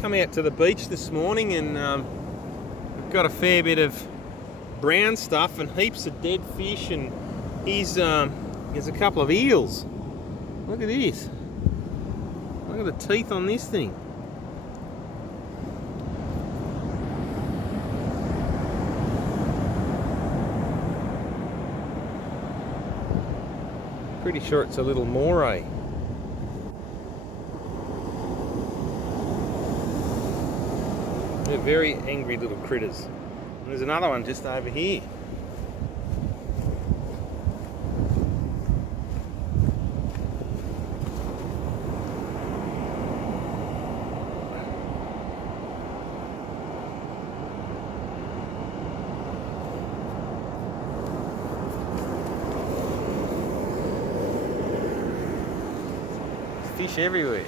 come out to the beach this morning and we've got a fair bit of brown stuff and heaps of dead fish, and there's a couple of eels. Look at this. Look at the teeth on this thing. Pretty sure it's a little moray. They're very angry little critters. And there's another one just over here. Fish everywhere.